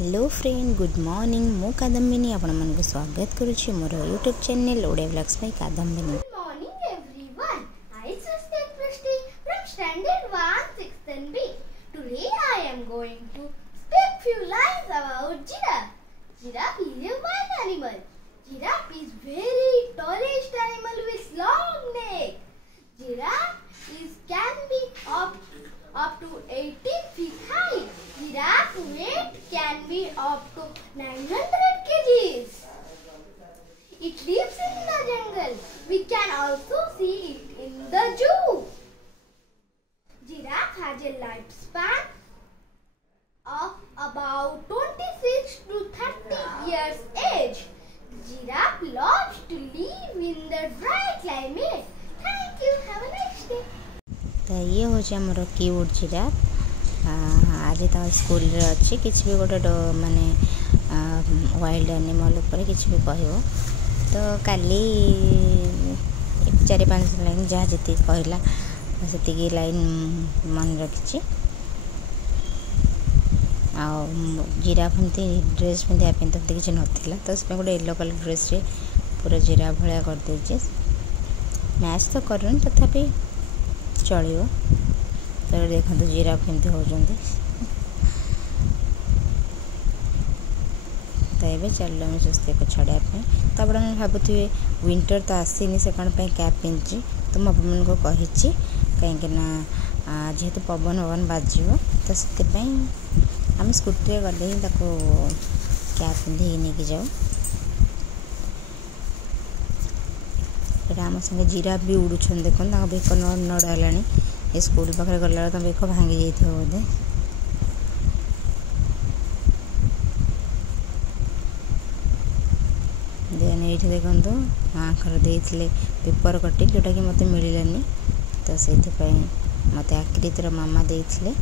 Hello friend good morning मु कादम्बिनी आपण मन को स्वागत करुछि मोर YouTube channel Odia blogs by Kadambini. Good morning everyone. I am Prishti from standard 1 6th B. Today I am going to speak few lines about giraffe. Giraffe is a wild animal. Giraffe is very tallest animal with long neck. Giraffe can be up to 18 feet high. Giraffe weight can be up to 900 kgs. It lives in the jungle. We can also see it in the zoo. Giraffe has a lifespan of about 26 to 30 years age. Giraffe loves to live in the dry climate. Thank you. Have a nice day. तो ये हो हमर cute giraffe आज तो school रे अच्छी किसी भी गोटे माने वाइल्ड एनिमल ऊपर किसी भी कहब तो काली 4-5 लाइन जहाँ जी कहला से लाइन मन रखी जिराफ एमती ड्रेस पिंधापी तो किसी नाला तो गोटे येलो कलर ड्रेस रे पूरा जिराफ भाया करदे मैच तो करूँ तथापि चलो तो देखो जिराफ केमती होती तो ये चलो आम सुस्ती को छड़ापी तो आप भावुए विंटर तो आसीनी से कौन कैप पिंधि तो मुझे को कही कहीं जेहेतु पवन पवन बाज तो से आम स्कूटी गले ही कैप पिंधि नहीं जाऊ आम संगे जिराफ भी उड़ुन देख बेक नड़ा ये स्कूल पाखे गला तो बेक भांगी जाइए बोधे देन ये देखो आँखर देते पेपर कटिंग जोटा कि मत मिललानी तो से मत आकृतिर मामा देते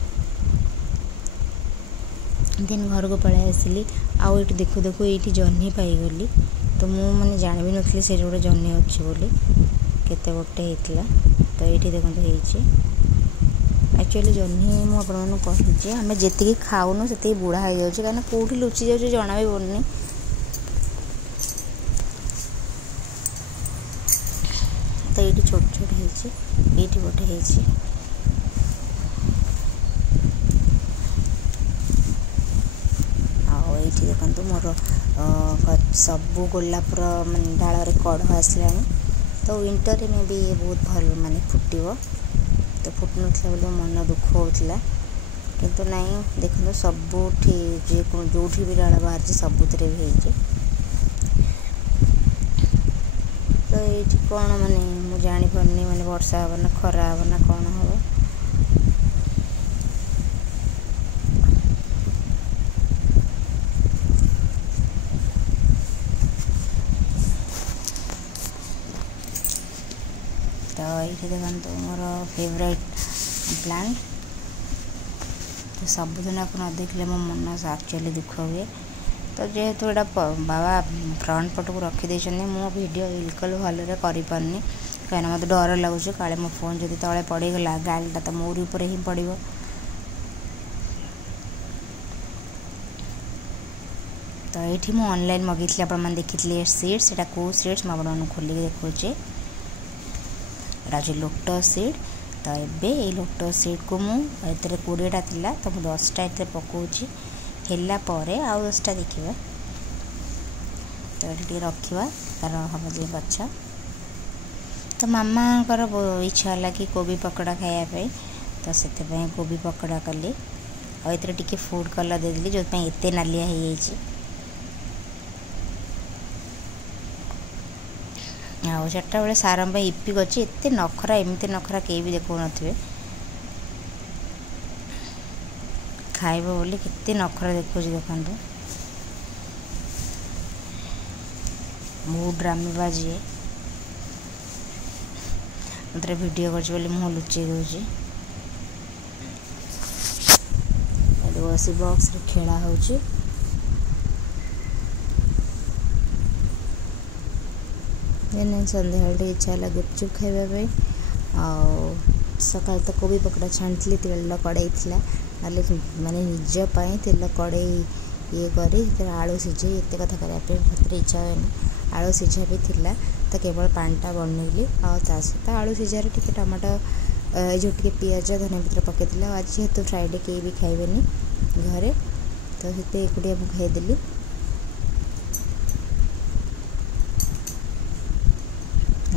देन घर को पलि आसली आउ ये देखु देखु ये जह्नी पाईगली तो मु मैंने जान भी नी से गोटे जह्नी अच्छी बोली केते गोटे होता तो ये देखो एक्चुअली जह्नी मुझे कही आम जी खाऊनु से बुढ़ा हो जाए कहीं कौटी लुचि जाऊँ जना भी पड़नी तो ये छोट छोट ये गोटे देखो मोर सबू गोलापर मानने डाल कढ़ आसला तो विंटर में भी ये बहुत भल माने फुटो तो फुट ना बोले मन दुख होता किंतु नहीं देखो सबुठी जो भी डाल बाहर सबुतिर भी हो तो ये कौन माने मुझे जापारनी माने वर्षा हे ना खरा हे ना कौन हम तो ये देखो मोर फेवरेट प्लांट तो सबुदिन आप न देखले मो मन एक्चुअली दुख हुए तो जेहेतु यहाँ बाबा फ्रंट पट को रखीदे मो वीडियो बिल्कुल भलरे करें कहीं मत डर लगुच काले मो फोन जब तले पड़गला गाड़ीटा तो मोरी ऊपर ही पड़ो तो ये मुझे ऑनलाइन मगेली आप देखी सीड्स यहाँ कौ सीड्स मुझे खोलिक देखुचे यहाँ लोटस सीड तो ये लोटस सीड को मुझे 20टा थिला तो मुझे 10टा ये पकाऊँगी हेलापर आउ 10टा देखा तो ये रखा तार हम जो गछ तो मामा इच्छा है कि कोबी पकोड़ा खायापी तो से कोबी पकोड़ा कली आते टे फूड कलर देदेली जो एत नालिया हो चार्टा बेले सार इपिक अच्छी एत नखरा एमती नखरा कहीं भी देखो थे खाइब बोली केते नखरा देखो देखो बहुत ड्रामेबाज ये मतलब वीडियो कर मुँह लुचे दूसरी बस बॉक्स रे खेला हो सन्ध्या इच्छा है गुपचुप खावाई सका तो कोबी पकोड़ा छाणी तेल कड़े ना माने निजपाई तेल कड़े ये करी आलू सिझे एत कथा करने मत इच्छा हुए आलू सिझा भी थिला तो केवल पानीटा बनइली आ सहित आलू सिझार टे टमाटो जो टे पिज धनिया पत्र पकई आज जेहेतु फ्राइडे कहीं भी खाइबेनि घरे तो से एकुटिया मुझे खाईदेली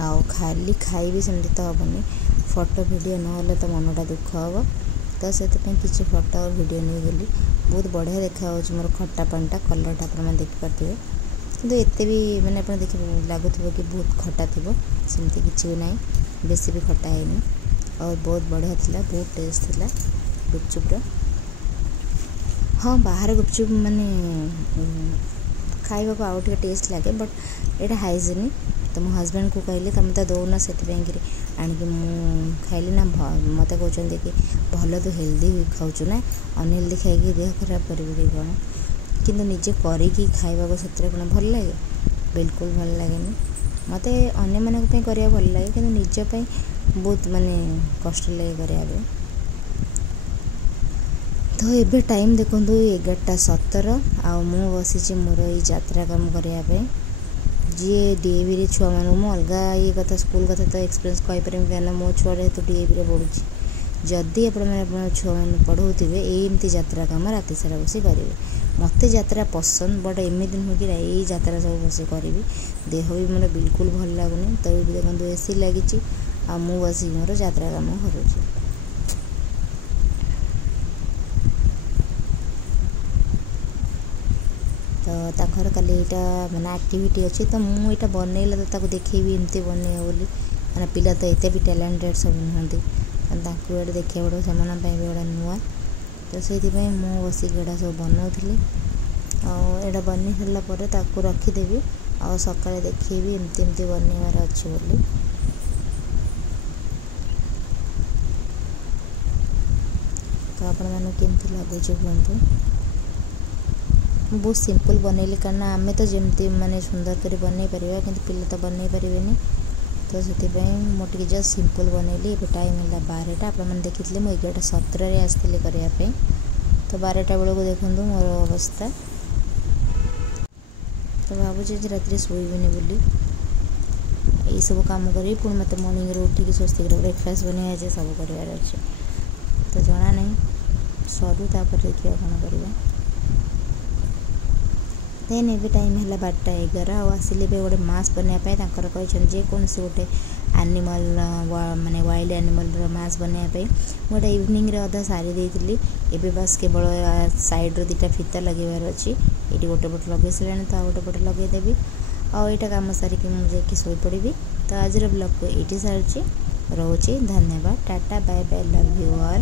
आउ खाली खाइबी सेमती तो हेनी फोटो वीडियो ना तो मनटा दुख हम तो से किसी फोटो और वीडियो नहीं गली बहुत बढ़िया देखा मोर खट्टा पानीटा कलरटा आप देखिपे कि एत भी मैंने आप देख लगुव कि बहुत खट्टा थी सेमती किसी भी ना बेसी भी खट्टा है और बहुत बढ़िया थिला बहुत टेस्ट थिला गुपचुप हाँ बाहर गुपचुप माने खाइबा को आउ टे टेस्ट लगे बट यहाँ हाइजेनिक तो मो हस्बैंड को कहली तुम तो दौन से आणिक खाइली ना मत कहते कि भल तो हेल्दी खाऊँ ना अनहेल्दी खाई देह खराब करी कौन किंतु निजे करी खाइबा को से भल लगे बिल्कुल भल लगे मत अन्य मानक करिया भल लगे कि निजपाई बहुत माने कष्ट लगे करिया तो ये टाइम देखो 11:17 आ मु बसी मोर ये यात्रा काम करने जी डीएवी रे छुआ मान मु अलग ये कथा स्कूल कथा तो एक्सपीरियंस कहीपर क्या मो छुआ तो डीएवी रे पढ़ुची जदि आप छुआ मान पढ़ाऊे एमती यात्रा काम राति सारा बस करेंगे मत यात्रा पसंद बट एमती नुह कि यही यात्रा सब बस करी देह भी मोर बिल्कुल भल लगुनि तो ये देखो एसी लगी आ मु बस मोर यात्रा काम करुँच तो ताखर काली यहाँ माने एक्टिविटी अच्छी तो मुझे यहाँ बनइला तो ताको देखी एमती बनइबा बोली मैंने पिला तो एत भी टैलेंटेड सब नुहति ये देखा पड़ो से गोटा नुआ तो से मु बसिक यहाँ सब बनाऊली आटा बन सारापर रखीदेवी आ सका देखी एमती एमती बनइबार अच्छे बोली तो आपण मानू केमती लगुच कहतु बहुत सिंपल बनइली कारण आमे तो जमती माने सुंदर कर बनई पार कि पिला तो बनई पारे तो से मुझे जस्ट सिंपल बनइली ये टाइम है 12टा आप देखी मुझे 11:17 आसती करने तो 12टा बेलू देखूँ मोर अवस्था तो भावुँ रात शोबनी बोली यही सब कम करी पुणी मत मॉर्निंग उठिक स्वस्ति ब्रेकफास्ट बनवा जे सब करार अच्छे तो जना नहीं सरू तापर देखिए कौन करवा देन ये टाइम है 12:11 आसिले गोटे मास्क बनवाई कहते जेकोसी गोटे एनिमल माने वाइल्ड एनिमल मास्क बनवाई मुझे इवनिंग रे अधा सारी देती एवं बस केवल साइड रो 2टा फीता लगेबार अच्छी ये गोटे पट लगे सारे तो आ गोटे पट लगेदेवी आईटा कम सारिक मुझे शोपड़ी तो आज ब्लॉग को ये सारी रोचे धन्यवाद tata bye bye love you all.